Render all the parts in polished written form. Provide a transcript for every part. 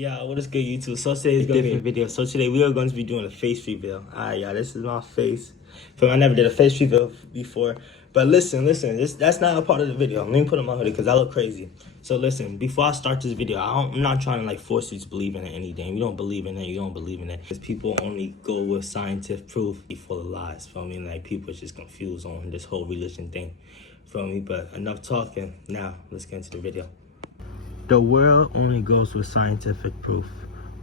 Yeah, what is good, YouTube? So today's gonna be a different video. So today we are going to be doing a face reveal. Alright, y'all, this is my face. I never did a face reveal before. But listen, that's not a part of the video. Let me put on my hoodie because I look crazy. So listen, before I start this video, I'm not trying to like force you to believe in anything. You don't believe in it, you don't believe in it. Because people only go with scientific proof full of lies. Feel me? Like people are just confused on this whole religion thing. Feel me? But enough talking. Now let's get into the video. The world only goes with scientific proof.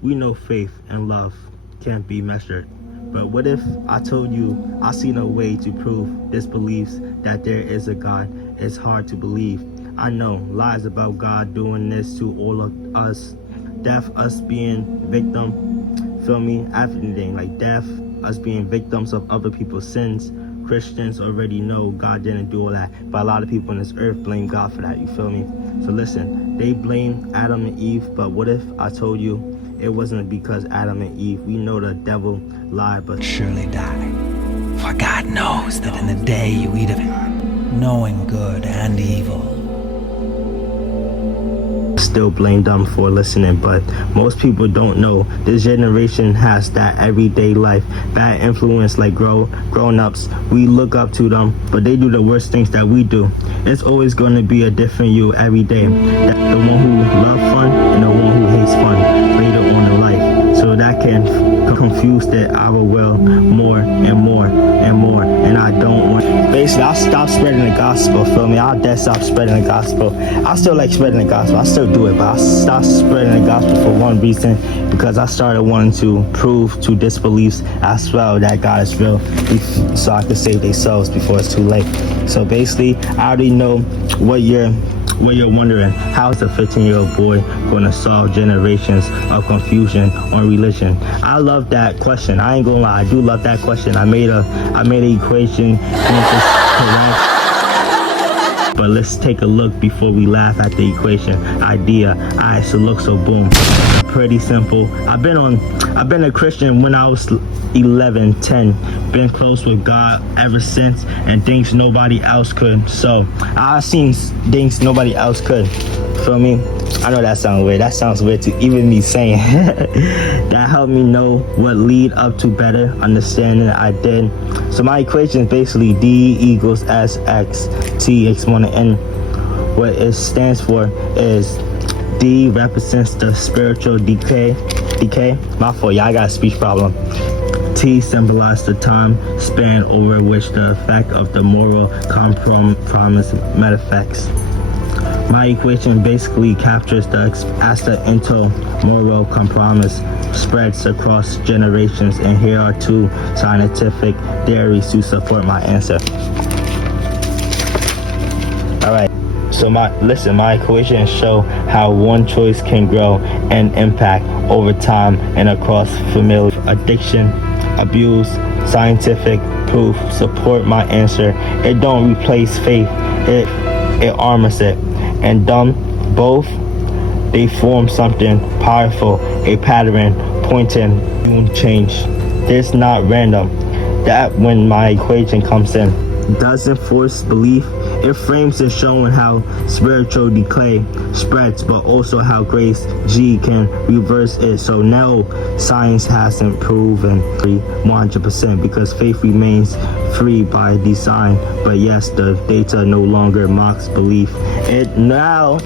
We know faith and love can't be measured. But what if I told you I seen a way to prove disbeliefs that there is a God? It's hard to believe. I know lies about God doing this to all of us. Death, us being victim, feel me? Everything like death, us being victims of other people's sins. Christians already know God didn't do all that, but a lot of people on this earth blame God for that, you feel me? So listen, they blame Adam and Eve, but what if I told you it wasn't because Adam and Eve? We know the devil lied, but surely die. For God knows that in the day you eat of it, knowing good and evil, still blame them for listening. But most people don't know this generation has that everyday life, bad influence like grown-ups. We look up to them, but they do the worst things that we do. It's always going to be a different you every day. The one who loves fun and the one who hates fun later on in life. So that can confuse our will more and more and more. And I don't want. Basically, I'll stop spreading the gospel. Feel me? I'll dead stop spreading the gospel. I still like spreading the gospel. I still do it, but I stopped spreading the gospel for one reason, because I started wanting to prove to disbeliefs as well that God is real, so I could save their souls before it's too late. So basically, I already know what you're wondering. How is a 15-year-old boy going to solve generations of confusion on religion? I love that question. I ain't gonna lie, I do love that question. I made an equation. Correct. But let's take a look before we laugh at the equation idea. Alright, so look, so boom. Pretty simple. I've been a Christian when I was 11, 10. Been close with God ever since, and things nobody else could. So I've seen things nobody else could. Feel me? I know that sounds weird. That sounds weird to even me saying. That helped me know what lead up to better understanding I did. So my equation is basically D equals SX T exponent N. What it stands for is D represents the spiritual decay. My fault, y'all, I got a speech problem. T symbolizes the time span over which the effect of the moral compromise manifests. My equation basically captures as the moral compromise spreads across generations, and here are two scientific theories to support my answer. Alright, so my equations show how one choice can grow and impact over time and across familial addiction, abuse. Scientific proof support my answer. It don't replace faith, it armors it. And both, they form something powerful, a pattern pointing to change. It's not random. That when my equation comes in, doesn't force belief. It frames it, showing how spiritual decay spreads, but also how grace G can reverse it. So no, science hasn't proven 100%, because faith remains free by design. But yes, the data no longer mocks belief. It now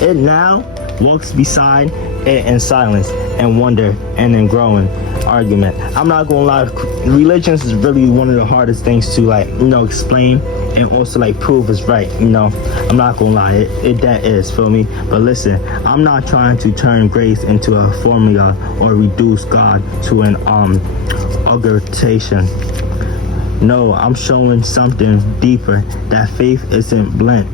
walks beside it in silence and wonder and in growing argument. I'm not gonna lie, religion is really one of the hardest things to explain and also prove is right. I'm not gonna lie, that is, feel me? But listen, I'm not trying to turn grace into a formula or reduce God to an augmentation. No, I'm showing something deeper, that faith isn't blent.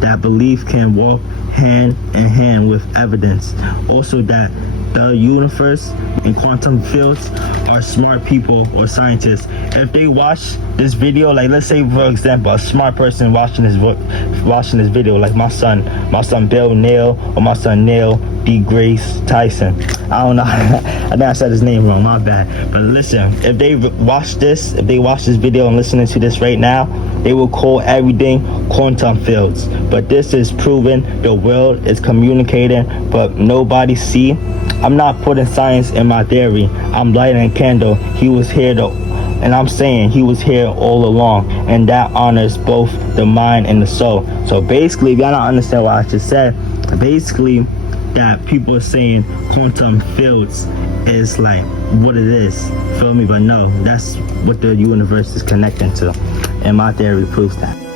That belief can walk hand in hand with evidence. Also that the universe and quantum fields are smart people or scientists. If they watch this video, let's say for example, a smart person watching this video, like my son Bill Neil, or my son Neil deGrasse Tyson. I don't know. I think I said his name wrong, my bad. But listen, if they watch this video and listening to this right now, they will call everything quantum fields. But this is proven the world is communicating, but nobody see. I'm not putting science in my theory. I'm lighting a candle. He was here and I'm saying he was here all along, and that honors both the mind and the soul. So basically, if y'all don't understand what I just said, basically that people are saying quantum fields is like what it is, feel me? But no, that's what the universe is connecting to, and my theory proves that.